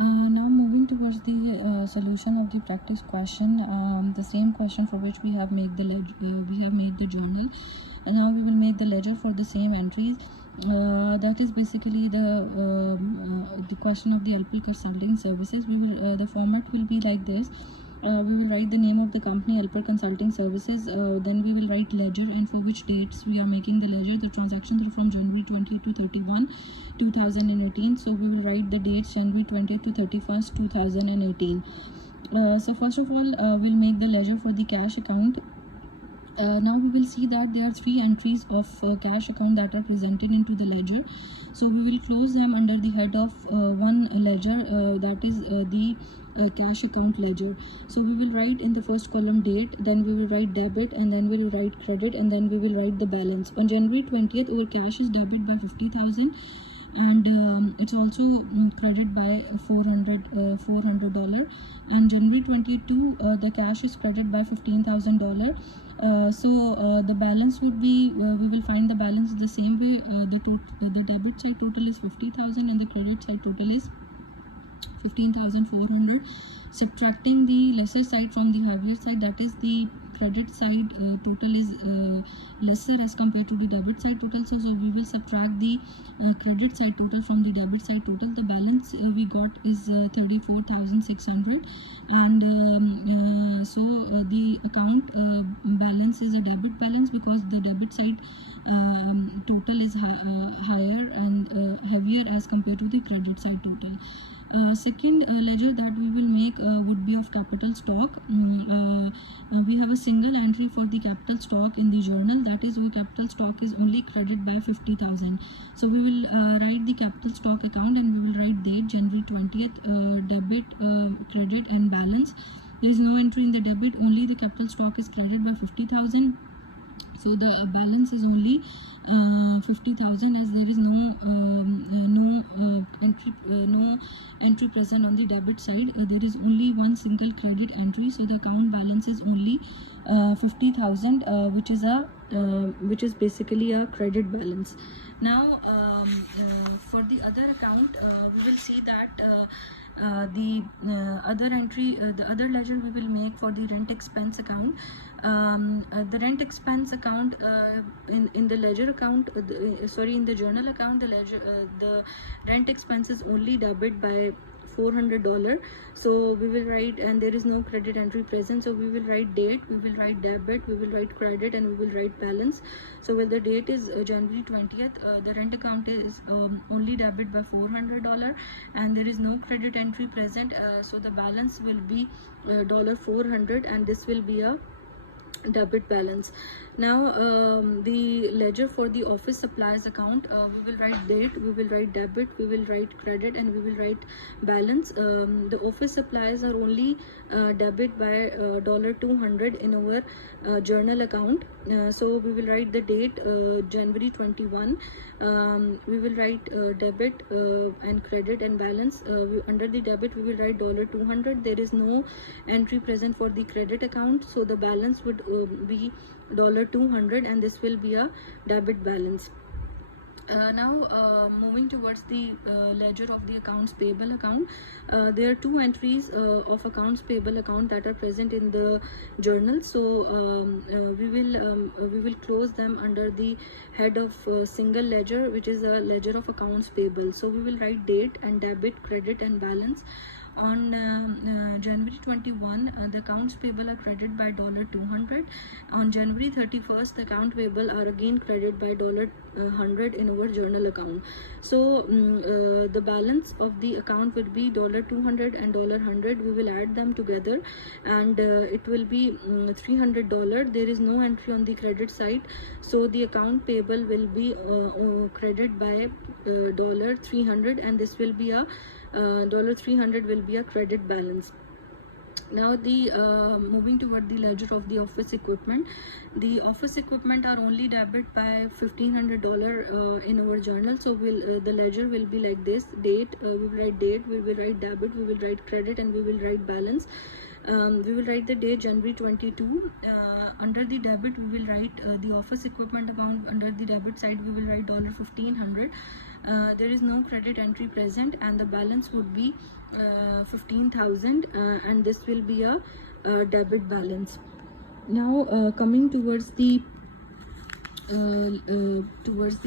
Now moving towards the solution of the practice question, the same question for which we have made the journal, and now we will make the ledger for the same entries. That is basically the question of the LP Consulting Services. The format will be like this. We will write the name of the company, Alper Consulting Services. Then we will write ledger and for which dates we are making the ledger. The transactions are from January 20th to 31, 2018. So we will write the dates January 20th to 31st, 2018. So first of all, we'll make the ledger for the cash account. Now we will see that there are three entries of cash account that are presented into the ledger. So we will close them under the head of one ledger, that is the cash account ledger. So we will write in the first column date, then we will write debit, and then we will write credit, and then we will write the balance. On January 20th, our cash is debit by 50,000, and it's also credit by $400. And January 22, the cash is credit by $15,000. The balance would be, we will find the balance the same way. The debit side total is 50,000 and the credit side total is 15,400. Subtracting the lesser side from the heavier side, that is the credit side total is lesser as compared to the debit side total. So we will subtract the credit side total from the debit side total. The balance we got is 34,600, and the account balance is a debit balance because the debit side total is higher and heavier as compared to the credit side total. Second ledger that we will make would be of capital stock. We have a single entry for the capital stock in the journal, that is our capital stock is only credit by 50,000. So we will write the capital stock account and we will write date January 20th, debit, credit and balance. There is no entry in the debit, only the capital stock is credited by 50,000. So the balance is only 50,000, as there is no entry present on the debit side. There is only one single credit entry, so the account balance is only 50,000, which is basically a credit balance. Now for the other account, we will see that the other ledger we will make for the rent expense account. The rent expense account in the ledger account, in the journal account, the rent expense is only debit by $400. So we will write, and there is no credit entry present, so we will write date, we will write debit, we will write credit, and we will write balance. So when the date is January 20th, the rent account is only debit by $400 and there is no credit entry present, so the balance will be $400 and this will be a debit balance. Now the ledger for the office supplies account, we will write date, we will write debit, we will write credit, and we will write balance. The office supplies are only debit by $200 in our journal account. So we will write the date January 21. We will write debit and credit and balance. Under the debit we will write $200. There is no entry present for the credit account, so the balance would be $200 and this will be a debit balance. Now moving towards the ledger of the accounts payable account, there are two entries of accounts payable account that are present in the journal. So we will close them under the head of single ledger, which is a ledger of accounts payable. So we will write date and debit, credit and balance. On January 21, the accounts payable are credited by $200. On January 31st, the account payable are again credited by $100 in our journal account. So the balance of the account would be $200 and $100. We will add them together and it will be $300. There is no entry on the credit side, so the account payable will be credited by $300 and this will be a $300 will be a credit balance. Now the moving toward the ledger of the office equipment. The office equipment are only debit by $1,500 in our journal. So the ledger will be like this: date, we will write date, we will write debit, we will write credit, and we will write balance. We will write the date January 22. Under the debit we will write the office equipment account. Under the debit side we will write $1500. There is no credit entry present and the balance would be 15,000, and this will be a debit balance. Now coming towards the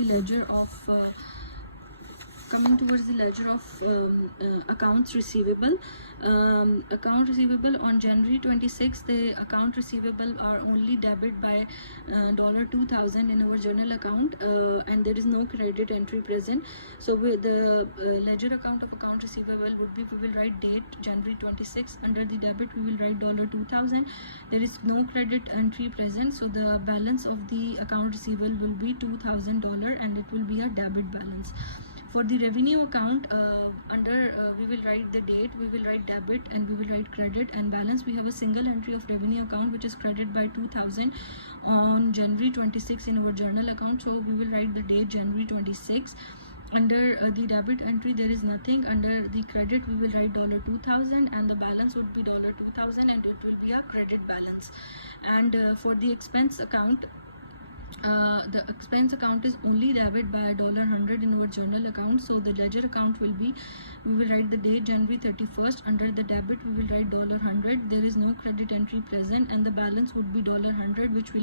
ledger of accounts receivable. Account receivable on January 26, the account receivable are only debit by $2,000 in our journal account, and there is no credit entry present. So with the ledger account of account receivable would be, we will write date January 26. Under the debit we will write $2,000. There is no credit entry present, so the balance of the account receivable will be $2,000 and it will be a debit balance. For the revenue account, we will write the date, we will write debit, and we will write credit and balance. We have a single entry of revenue account which is credited by 2,000 on January 26 in our journal account, so we will write the date January 26. Under the debit entry there is nothing. Under the credit we will write $2,000 and the balance would be $2,000 and it will be a credit balance. And for the expense account, the expense account is only debit by $100 in our journal account, so the ledger account will be, we will write the date January 31st. Under the debit we will write $100. There is no credit entry present and the balance would be $100, which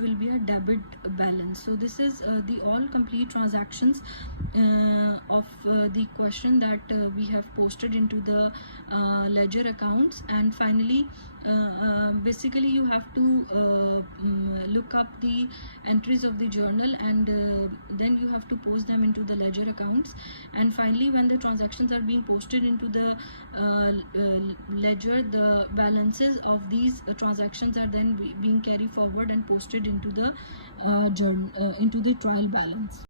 will be a debit balance. So this is the all complete transactions of the question that we have posted into the ledger accounts. And finally, basically you have to look up the entries of the journal and then you have to post them into the ledger accounts. And finally, when the transactions are being posted into the ledger, the balances of these transactions are then being carried forward and posted into the journal, into the trial balance.